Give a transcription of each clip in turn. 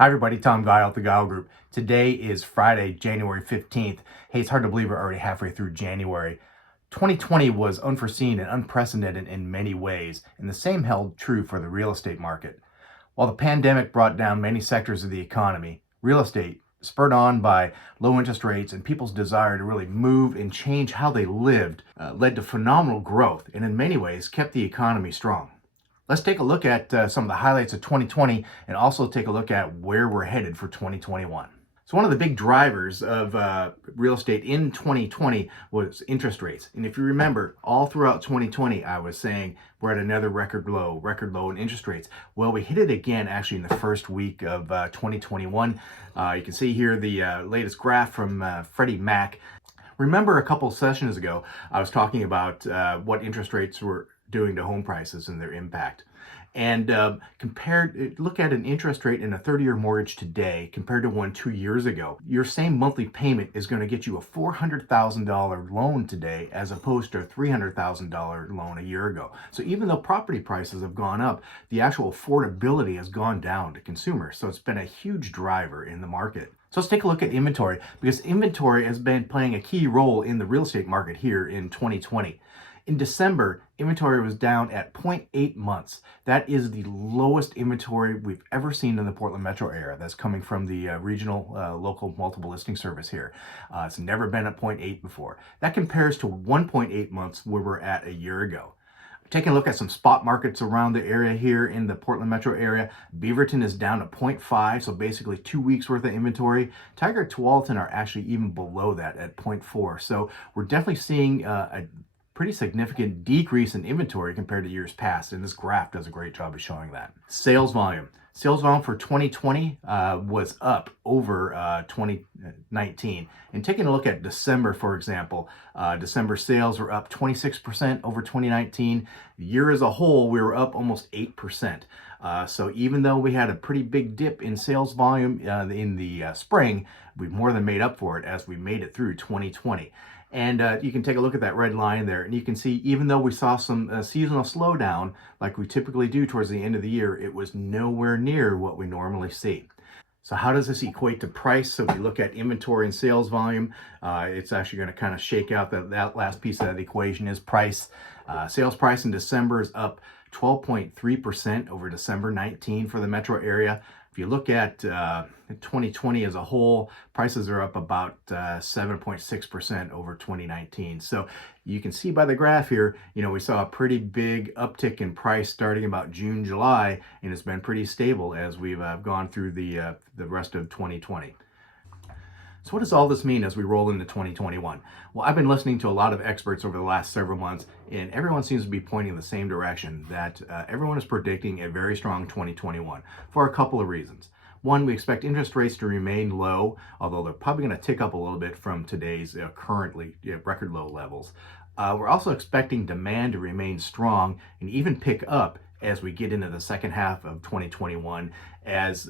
Hi everybody, Tom Gile at the Gile Group. Today is Friday, January 15th. Hey, it's hard to believe we're already halfway through January. 2020 was unforeseen and unprecedented in many ways, and the same held true for the real estate market. While the pandemic brought down many sectors of the economy, real estate, spurred on by low interest rates and people's desire to really move and change how they lived, led to phenomenal growth and in many ways kept the economy strong. Let's take a look at some of the highlights of 2020 and also take a look at where we're headed for 2021. So one of the big drivers of real estate in 2020 was interest rates. And if you remember, all throughout 2020, I was saying we're at another record low in interest rates. Well, we hit it again actually in the first week of 2021. You can see here the latest graph from Freddie Mac. Remember a couple sessions ago, I was talking about what interest rates were doing to home prices and their impact. And look at an interest rate in a 30-year mortgage today compared to one 2 years ago. Your same monthly payment is going to get you a $400,000 loan today as opposed to a $300,000 loan a year ago. So even though property prices have gone up, the actual affordability has gone down to consumers. So it's been a huge driver in the market. So let's take a look at inventory, because inventory has been playing a key role in the real estate market here in 2020. In December, inventory was down at 0.8 months. That is the lowest inventory we've ever seen in the Portland metro area. That's coming from the regional local multiple listing service here. It's never been at 0.8 before. That compares to 1.8 months where we're at a year ago. Taking a look at some spot markets around the area here in the Portland metro area, Beaverton is down to 0.5, so basically 2 weeks worth of inventory. Tiger and Tualatin are actually even below that at 0.4. So we're definitely seeing a pretty significant decrease in inventory compared to years past, and this graph does a great job of showing that. Sales volume. Sales volume for 2020 was up over 2019. And taking a look at December, for example, December sales were up 26% over 2019. The year as a whole, we were up almost 8%. So even though we had a pretty big dip in sales volume in the spring, we more than made up for it as we made it through 2020. And you can take a look at that red line there, and you can see even though we saw some seasonal slowdown like we typically do towards the end of the year, it was nowhere near what we normally see. So how does this equate to price? So if you look at inventory and sales volume, it's actually going to kind of shake out that last piece of that equation is price. Sales price in December is up 12.3% over December 19 for the metro area. If you look at 2020 as a whole, prices are up about 7.6% over 2019. So you can see by the graph here, we saw a pretty big uptick in price starting about June, July, and it's been pretty stable as we've gone through the rest of 2020. So what does all this mean as we roll into 2021? Well, I've been listening to a lot of experts over the last several months, and everyone seems to be pointing in the same direction, that everyone is predicting a very strong 2021 for a couple of reasons. One, we expect interest rates to remain low, although they're probably going to tick up a little bit from today's currently record low levels. We're also expecting demand to remain strong and even pick up as we get into the second half of 2021, as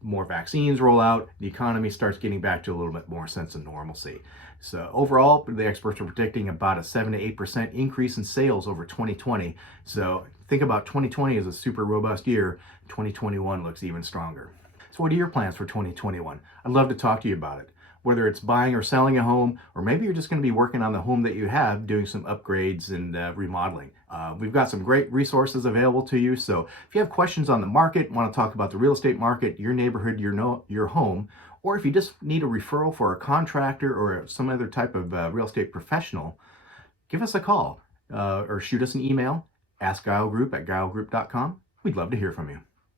more vaccines roll out, the economy starts getting back to a little bit more sense of normalcy. So overall, the experts are predicting about a 7 to 8% increase in sales over 2020. So think about 2020 as a super robust year. 2021 looks even stronger. So what are your plans for 2021? I'd love to talk to you about it. Whether it's buying or selling a home, or maybe you're just going to be working on the home that you have, doing some upgrades and remodeling. We've got some great resources available to you. So if you have questions on the market, want to talk about the real estate market, your neighborhood, your home, or if you just need a referral for a contractor or some other type of real estate professional, give us a call or shoot us an email, askgilegroup@gilegroup.com. We'd love to hear from you.